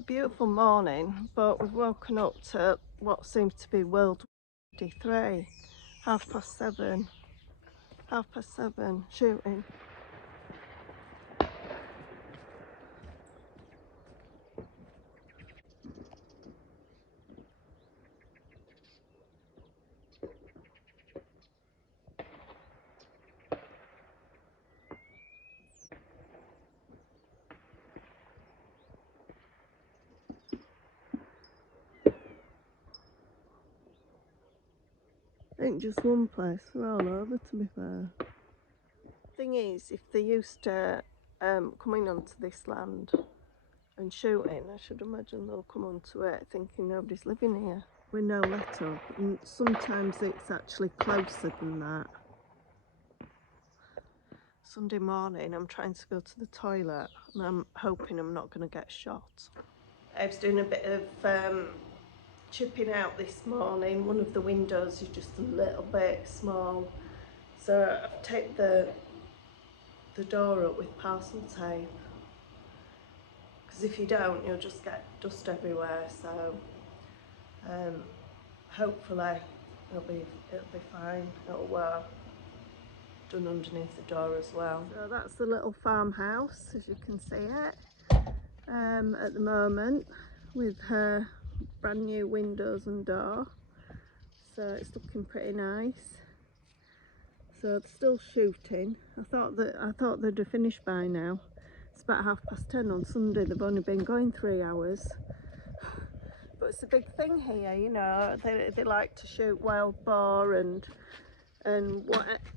a beautiful morning, but we've woken up to what seems to be World War 3, 7:30, 7:30 shooting. Ain't just one place, we're all over, to be fair. Thing is, if they used to coming onto this land and shooting, I should imagine they'll come onto it thinking nobody's living here. We're no let up, and sometimes it's actually closer than that. Sunday morning, I'm trying to go to the toilet and I'm hoping I'm not going to get shot. I was doing a bit of chipping out this morning. One of the windows is just a little bit small, so I've taped the door up with parcel tape, because if you don't you'll just get dust everywhere. So hopefully it'll be fine. It'll done underneath the door as well. So that's the little farmhouse, as you can see it at the moment, with her brand new windows and door, so it's looking pretty nice. So they're still shooting. I thought they'd have finished by now. It's about 10:30 on Sunday. They've only been going 3 hours, but it's a big thing here, you know. They like to shoot wild boar and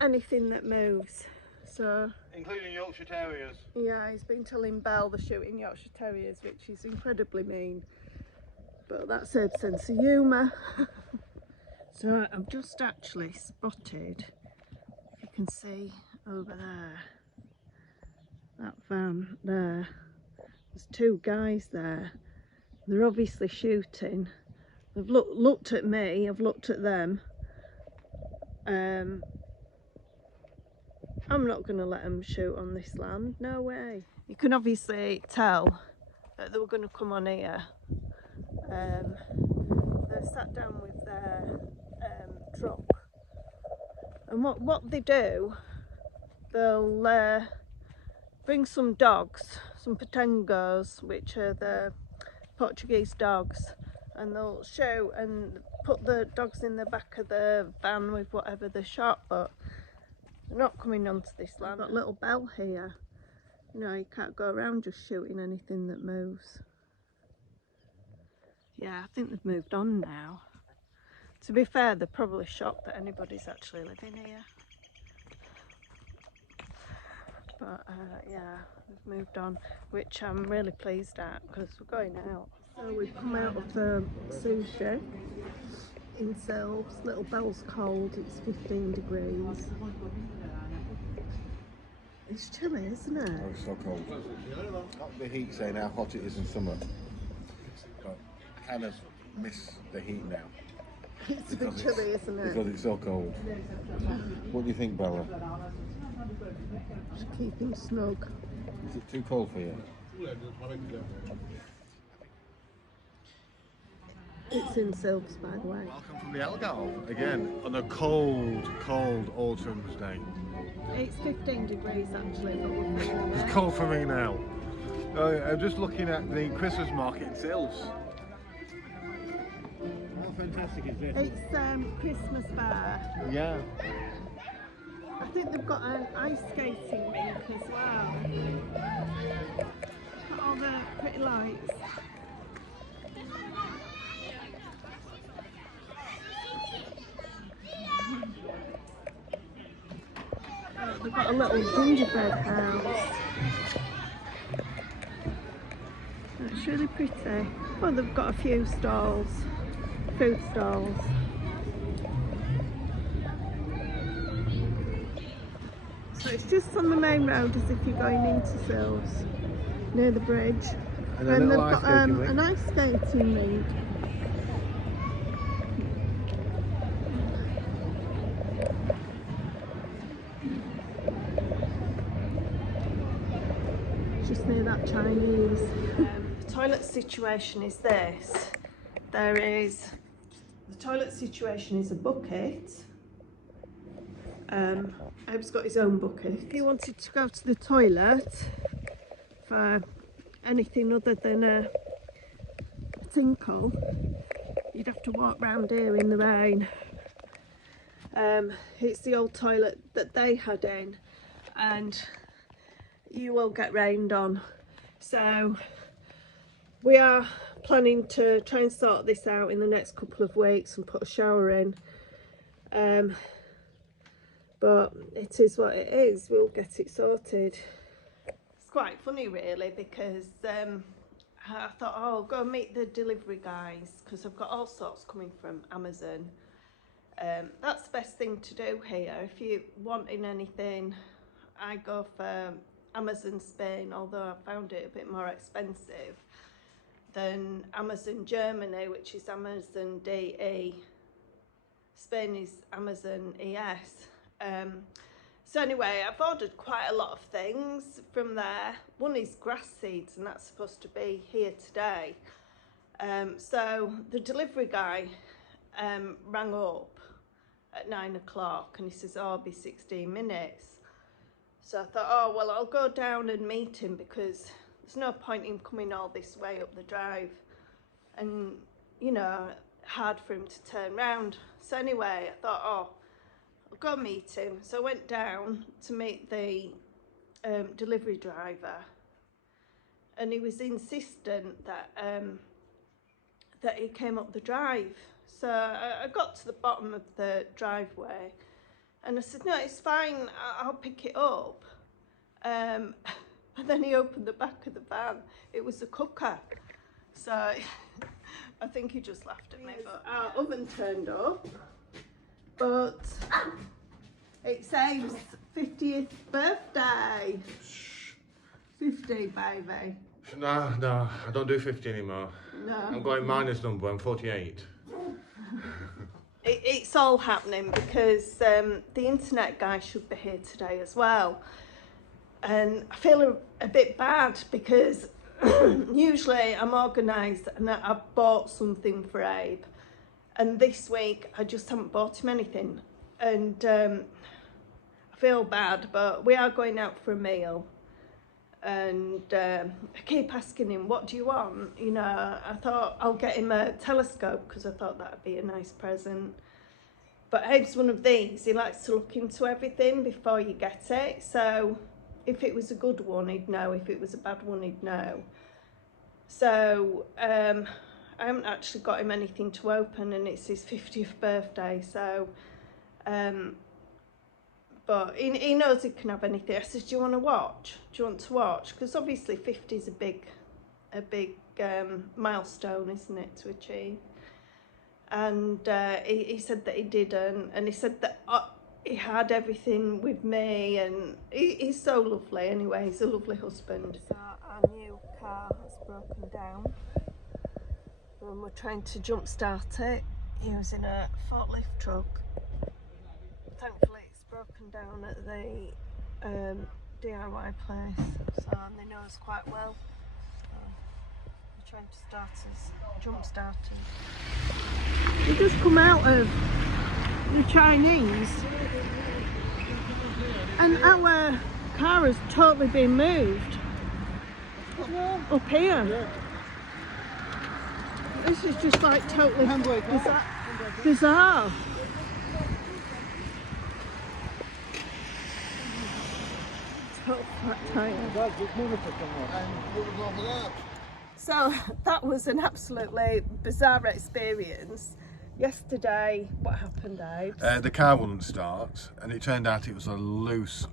anything that moves. So including Yorkshire Terriers. Yeah, he's been telling Belle they're shooting Yorkshire Terriers, which is incredibly mean, but that's her sense of humour. So I've just actually spotted, if you can see over there, that van there, there's two guys there. They're obviously shooting. They've looked at me, I've looked at them. I'm not going to let them shoot on this land, no way. You can obviously tell that they were going to come on here. They sat down with their truck, and what they do, they'll bring some dogs, some patengos, which are the Portuguese dogs, and they'll shoot and put the dogs in the back of the van with whatever they shot, but they're not coming onto this land. I've got a little bell here. You know, you can't go around just shooting anything that moves. Yeah, I think they've moved on now. To be fair, they're probably shocked that anybody's actually living here. But yeah, they've moved on, which I'm really pleased at, because we're going out. So we've come out of the sushi in Silves. Little Belle's cold, it's 15 degrees. It's chilly, isn't it? Oh, it's so cold. Not the heat saying how hot it is in summer, but I kind of miss the heat now. It's a bit chilly, isn't it? Because it's so cold. What do you think, Bella? Just keep him snug. Is it too cold for you? It's in Silves, by the way. Welcome from the Algarve again on a cold, cold autumn's day. It's 15 degrees actually, but we're feeling it. It's cold for me now. I'm just looking at the Christmas market in Silves. How fantastic is this? It's Christmas bar. Yeah. I think they've got an ice skating rink as well. Got all the pretty lights. Oh, they've got a little gingerbread house. It's really pretty. Oh, they've got a few stalls, food stalls. So it's just on the main road as if you're going into Silves, near the bridge. And they've got an ice skating rink. Just near that Chinese. The toilet situation is this. The toilet situation is a bucket. Abe's got his own bucket. If he wanted to go to the toilet for anything other than a tinkle, you'd have to walk round here in the rain. It's the old toilet that they had in, and you will get rained on. So we are planning to try and sort this out in the next couple of weeks and put a shower in. But it is what it is. We'll get it sorted. It's quite funny really, because I thought, oh, I'll go meet the delivery guys, because I've got all sorts coming from Amazon. That's the best thing to do here. If you're wanting anything, I go for Amazon Spain, although I found it a bit more expensive than Amazon Germany, which is Amazon DE. Spain is Amazon ES. So anyway, I've ordered quite a lot of things from there. One is grass seeds, and that's supposed to be here today. So the delivery guy rang up at 9 o'clock and he says, oh, I'll be 16 minutes. So I thought, oh, well, I'll go down and meet him, because there's no point in coming all this way up the drive and, you know, hard for him to turn round. So anyway, I thought, oh, I'll go meet him. So I went down to meet the delivery driver, and he was insistent that that he came up the drive. So I got to the bottom of the driveway and I said, no, it's fine, I'll pick it up. And then he opened the back of the van. It was a cooker. So I think he just laughed at me. But our oven turned up. But it's Abe's 50th birthday. 50, baby. No, I don't do 50 anymore. No. I'm going minus number, I'm 48. It's all happening because the internet guy should be here today as well. And I feel a bit bad because usually I'm organised and I've bought something for Abe. And this week I just haven't bought him anything. And I feel bad, but we are going out for a meal. And I keep asking him, what do you want? You know, I thought I'll get him a telescope because I thought that'd be a nice present. But Abe's one of these, he likes to look into everything before you get it. So if it was a good one, he'd know. If it was a bad one, he'd know. So I haven't actually got him anything to open, and it's his 50th birthday. So but he knows he can have anything. I said, do you want to watch? Do you want to watch? Because obviously 50 is a big milestone, isn't it, to achieve? And he said that he didn't, and he said that he had everything with me, and he's so lovely. Anyway, he's a lovely husband. So our new car has broken down, and we're trying to jump start it using a forklift truck. Thankfully, it's broken down at the DIY place, so they know us quite well. So we're trying to start us, jump starting. We just come out of the Chinese, and our car has totally been moved up here. This is just like totally bizarre. So that was an absolutely bizarre experience. Yesterday, what happened, Abe? The car wouldn't start, and it turned out it was a loose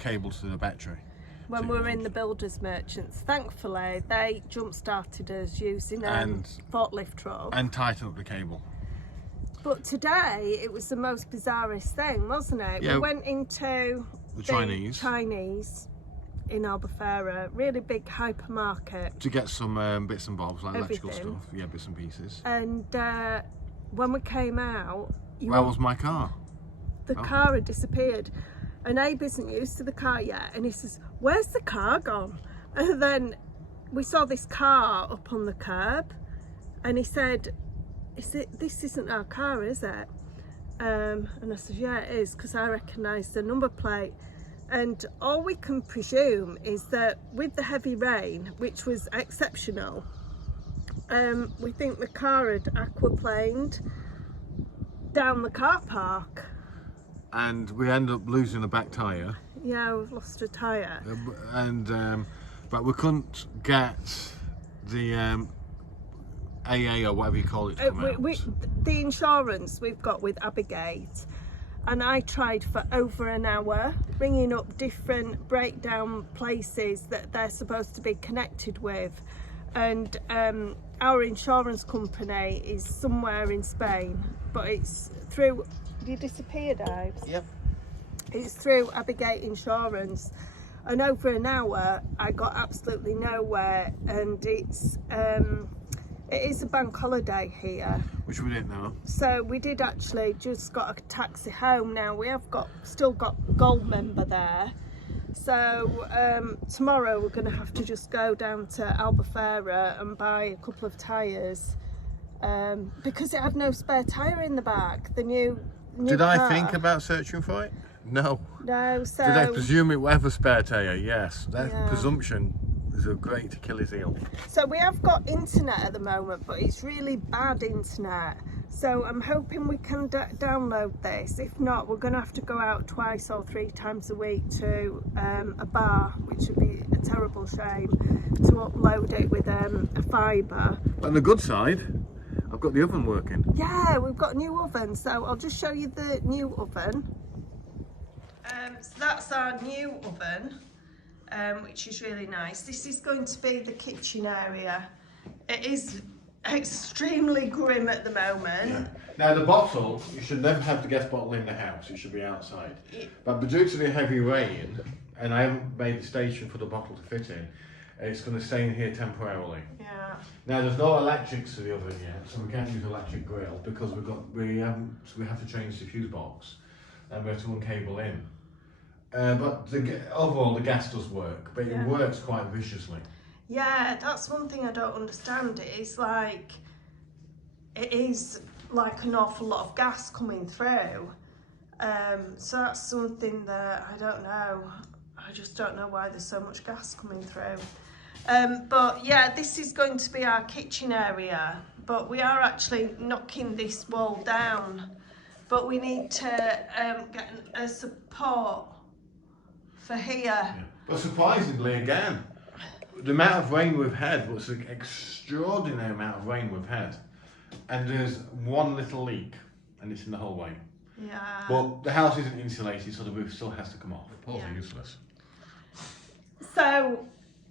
cable to the battery. When we were in the builders merchants, thankfully they jump started us using a forklift truck and tightened up the cable. But today it was the most bizarrest thing, wasn't it? Yeah. We went into The Chinese in Albufeira, really big hypermarket, to get some bits and bobs, like electrical Everything. stuff, yeah, bits and pieces. And when we came out, Where was my car? the car had disappeared, and Abe isn't used to the car yet, and he says, where's the car gone? And then we saw this car up on the curb, and he said, this isn't our car, is it? And I said, yeah, it is, because I recognised the number plate. And all we can presume is that with the heavy rain, which was exceptional, we think the car had aquaplaned down the car park. And we end up losing a back tyre. Yeah, we've lost a tyre. And but we couldn't get the AA or whatever you call it to come out. The insurance we've got with Abergate, and I tried for over an hour ringing up different breakdown places that they're supposed to be connected with, and our insurance company is somewhere in Spain, but it's through, you disappeared, Ives? Yep. It's through Abergate Insurance, and over an hour I got absolutely nowhere, and it is a bank holiday here, which we didn't know. So we did actually just got a taxi home. Now we have still got Gold Member there, so tomorrow we're going to have to just go down to Albufeira and buy a couple of tyres, because it had no spare tyre in the back. The new Did car. I think about searching for it? No. No. So did I presume it would have a spare tyre? Yes. That presumption is a great Achilles heel. So we have got internet at the moment, but it's really bad internet. So I'm hoping we can download this. If not, we're going to have to go out 2 or 3 times a week to a bar, which would be a terrible shame, to upload it with a fibre. On the good side, I've got the oven working. Yeah, we've got a new oven, so I'll just show you the new oven. So that's our new oven, which is really nice. This is going to be the kitchen area. It is extremely grim at the moment. Yeah. Now the bottle, you should never have the gas bottle in the house, it should be outside. But due to the heavy rain, and I haven't made the station for the bottle to fit in, it's going to stay in here temporarily. Yeah. Now there's no electrics to the oven yet, so we can't use electric grill because we have to change the fuse box and we have to uncable in. But overall the gas does work, but it works quite viciously. Yeah, that's one thing I don't understand. It is like an awful lot of gas coming through. So that's something that I don't know. I just don't know why there's so much gas coming through. But yeah, this is going to be our kitchen area, but we are actually knocking this wall down. But we need to get a support for here. Yeah. But surprisingly, again, the amount of rain we've had was an extraordinary amount of rain we've had, and there's one little leak, and it's in the hallway. Yeah. Well, the house isn't insulated, so the roof still has to come off. The poles are useless. So,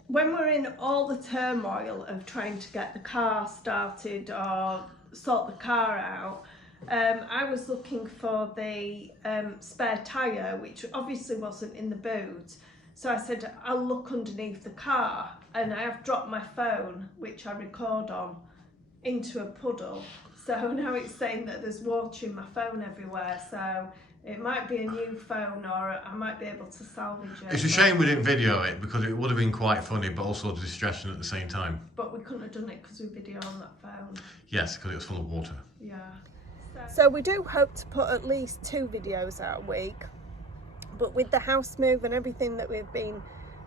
when we're in all the turmoil of trying to get the car started or sort the car out, I was looking for the spare tyre, which obviously wasn't in the boot. So I said, I'll look underneath the car, and I have dropped my phone, which I record on, into a puddle. So now it's saying that there's water in my phone everywhere. So it might be a new phone, or I might be able to salvage it. It's a shame we didn't video it because it would have been quite funny, but also distressing at the same time. But we couldn't have done it because we video on that phone. Yes, because it was full of water. Yeah. So we do hope to put at least 2 videos out a week. But with the house move and everything that we've been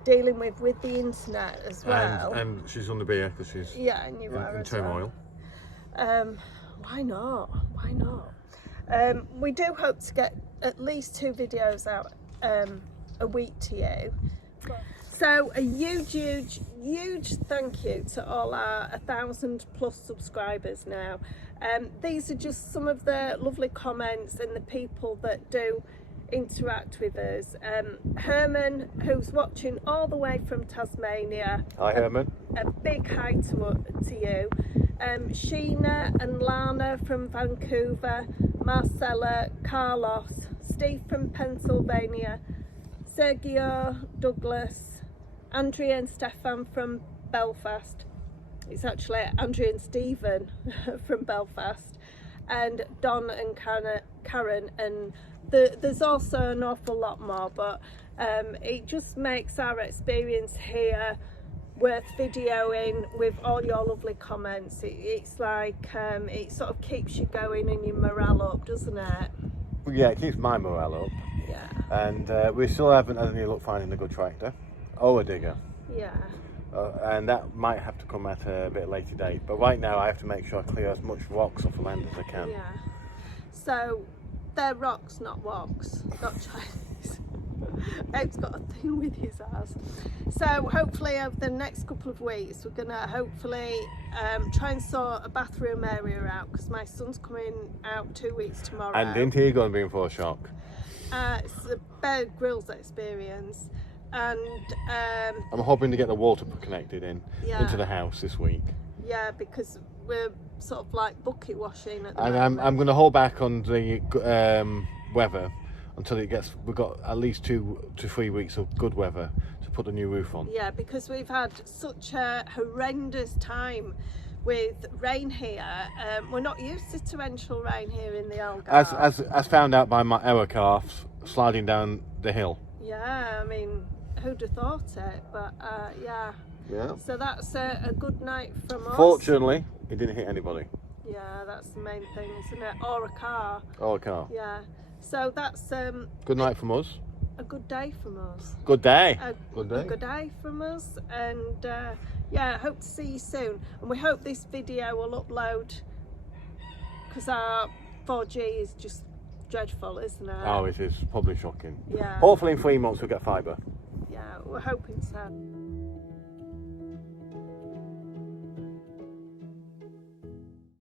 dealing with the internet as well. And she's under beer because she's and you are in turmoil. Well. Why not? Why not? We do hope to get at least 2 videos out a week to you. So a huge thank you to all our 1,000+ subscribers now. These are just some of the lovely comments and the people that do interact with us. Herman, who's watching all the way from Tasmania. Hi Herman. A big hi to you. Sheena and Lana from Vancouver, Marcella, Carlos, Steve from Pennsylvania, Sergio, Douglas, Andrea and Stefan from Belfast. It's actually Andrea and Stephen from Belfast, and Don and Karen, and there's also an awful lot more, but it just makes our experience here worth videoing with all your lovely comments. It's like it sort of keeps you going and your morale up, doesn't it? Yeah, it keeps my morale up. Yeah. And we still haven't had any luck finding a good tractor or a digger. Yeah. And that might have to come at a bit later date. But right now I have to make sure I clear as much rocks off the land as I can. Yeah. So they're rocks, not woks, not Chinese. Ed's got a thing with his ass. So hopefully over the next couple of weeks we're gonna hopefully try and sort a bathroom area out, because my son's coming out 2 weeks tomorrow. And isn't he going to be in for a shock? It's a Bear Grylls experience, and I'm hoping to get the water connected into the house this week. Yeah, because we're sort of like bucket washing at the And moment. I'm going to hold back on the weather until it gets. We've got at least 2 to 3 weeks of good weather to put the new roof on. Yeah, because we've had such a horrendous time with rain here. We're not used to torrential rain here in the Algarve. As found out by my error calf sliding down the hill. Yeah, I mean, who'd have thought it? But yeah. Yeah. So that's a good night from us. Fortunately, it didn't hit anybody. Yeah, that's the main thing, isn't it? Or a car. Or a car. Yeah. So that's good night from us. a good day from us. Good day. Good day from us, and yeah, I hope to see you soon. And we hope this video will upload, because our 4G is just dreadful, isn't it? Oh, it is probably shocking. Yeah. Hopefully in 3 months we'll get fibre. Yeah, we're hoping so.